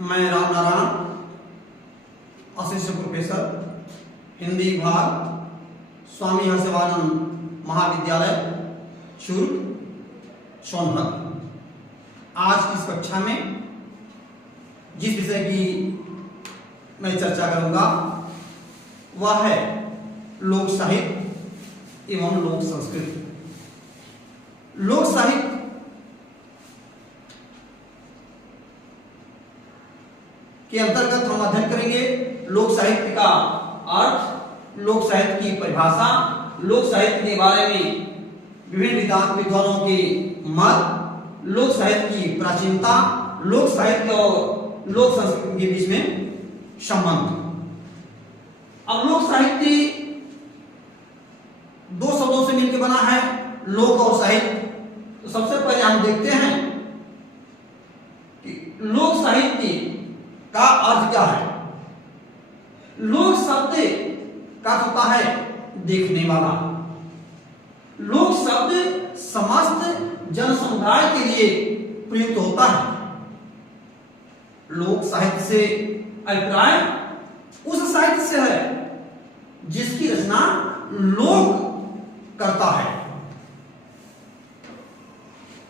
मैं Ram Narayan, assistant professor Hindi विभाग, स्वामी हर्षवानंद महाविद्यालय चूरू सोनभद्र। आज की इस कक्षा में जिस विषय की मैं चर्चा करूंगा वह है लोक साहित्य एवं लोक संस्कृति। लोक साहित्य के अंतर्गत हम अध्ययन करेंगे लोक साहित्य का अर्थ, लोक साहित्य की परिभाषा, लोक साहित्य के बारे में विभिन्न विद्वानों के मत, लोक साहित्य की प्राचीनता, लोक साहित्य और लोक संस्कृति के बीच में संबंध। अब लोक साहित्य दो शब्दों से मिलकर बना है, लोक और साहित्य। तो सबसे पहले हम देखते हैं कि लोक साहित्य का अर्थ क्या है। लोक शब्द का अर्थ होता है देखने वाला। लोक शब्द समस्त जन समुदाय के लिए प्रयुक्त होता है। लोक साहित्य से अभिप्राय उस साहित्य से है जिसकी रचना लोक करता है।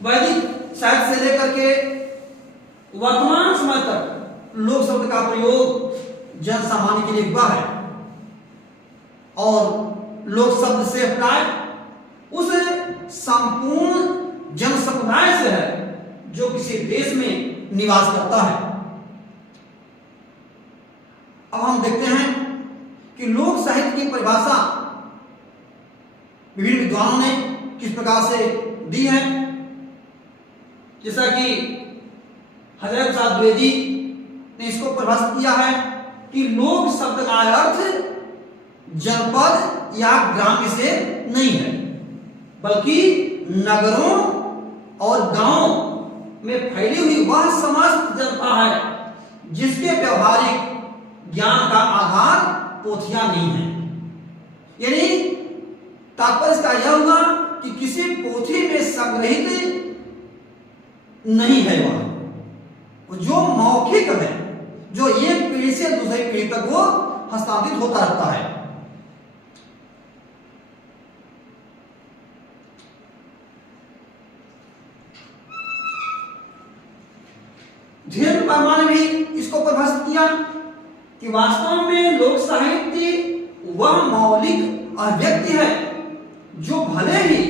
वैदिक साहित्य से लेकर के वर्तमान समय तक लोक शब्द का प्रयोग जन सामान्य के लिए हुआ है और लोक शब्द से अभिप्राय उस संपूर्ण जन समुदाय से है जो किसी देश में निवास करता है। अब हम देखते हैं कि लोक साहित्य की परिभाषा विभिन्न विद्वानों ने किस प्रकार से दी है। जैसा कि हजरत प्रसाद द्विवेदी ने इसको परिभाषित किया है कि लोक शब्द का अर्थ जनपद या ग्राम से नहीं है, बल्कि नगरों और गांवों में फैली हुई वह समस्त जनता है जिसके व्यवहारिक ज्ञान का आधार पोथियां नहीं है। यानी तात्पर्य इसका यह हुआ कि किसी पोथी में संग्रहित नहीं है वह जो मौखिक है, जो एक पीढ़ी से दूसरी पीढ़ी तक वो हस्तांतरित होता रहता है। धीरेन्द्र वर्मा ने भी इसको परिभाषित किया कि वास्तव में लोक साहित्य वह मौलिक अभिव्यक्ति है जो भले ही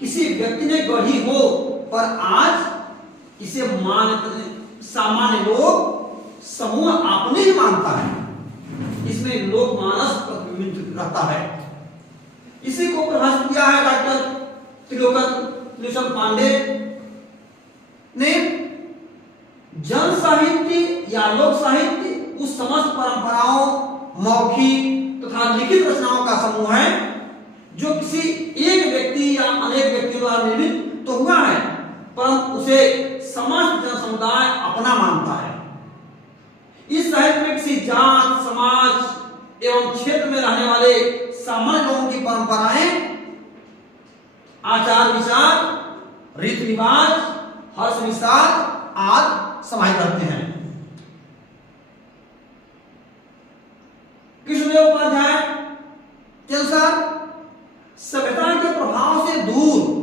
किसी व्यक्ति ने गढ़ी हो, पर आज इसे सामान्य लोग समूह अपने ही मानता है। इसमें लोक मानस प्रतिबिंबित रहता है। इसी को परिभाषित किया है डॉक्टर त्रिलोचन पांडे ने। जन साहित्य या लोक साहित्य उस समस्त परंपराओं, मौखिक तथा लिखित रचनाओं का समूह है जो किसी एक व्यक्ति या अनेक व्यक्तियों द्वारा निर्मित तो हुआ है, परंतु उसे समस्त जन समुदाय अपना मानता है। इस साहित्य में किसी जात, समाज एवं क्षेत्र में रहने वाले सामान्य लोगों की परंपराएं, आचार विचार, रीति रिवाज, हर्ष विषाद आदि समाहित रहते हैं। कृष्णदेव उपाध्याय के अनुसार सभ्यता के प्रभाव से दूर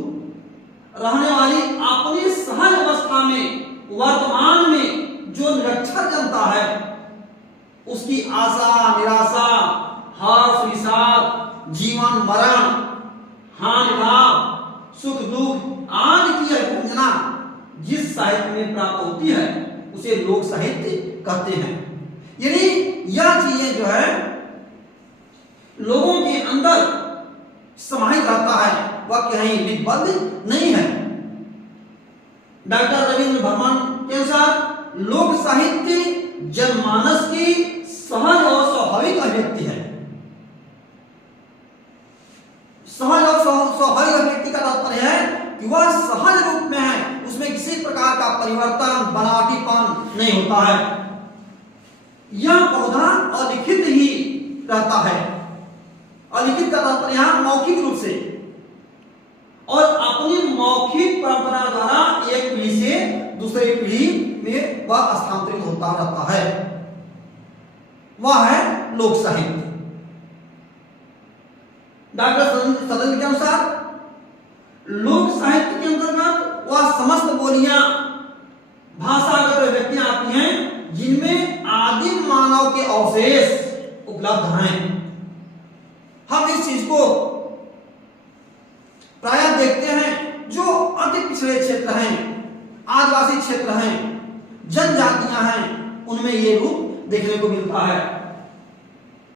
रहने वाली अपनी सहज अवस्था में वर्तमान में जो निरक्षर जनता है उसकी आशा, निराशा, हर्ष विषाद, जीवन मरण, हानि भाव, सुख दुख आदि की अभिव्यंजना जिस साहित्य में प्राप्त होती है उसे लोक साहित्य कहते हैं। यानी यह चीजें जो है लोगों के अंदर समाहित रहता है, वह कहीं लिपिबद्ध नहीं है। डॉक्टर रविंद्र भरमन के अनुसार लोक साहित्य जनमानस की सहज और स्वाभाविक अभिव्यक्ति है। सहज और स्वाभाविक अभिव्यक्ति का तात्पर्य है कि वह सहज रूप में है, उसमें किसी प्रकार का परिवर्तन, बनावटीपन नहीं होता है। यह पौधा अलिखित ही रहता है। अलिखित का तात्पर्य यहां मौखिक रूप से, और अपनी मौखिक परंपरा द्वारा एक पीढ़ी से दूसरी पीढ़ी में वह स्थानांतरित होता रहता है, वह है लोक साहित्य। डॉक्टर सदन के अनुसार लोक साहित्य के अंतर्गत वह समस्त बोलियां भाषागत अभिव्यक्तियां आती हैं जिनमें आदिम मानव के अवशेष उपलब्ध हैं। हम इस चीज को प्रायः देखते हैं, जो अति पिछड़े क्षेत्र हैं, आदिवासी क्षेत्र हैं, जनजातियां हैं, उनमें ये रूप देखने को मिलता है।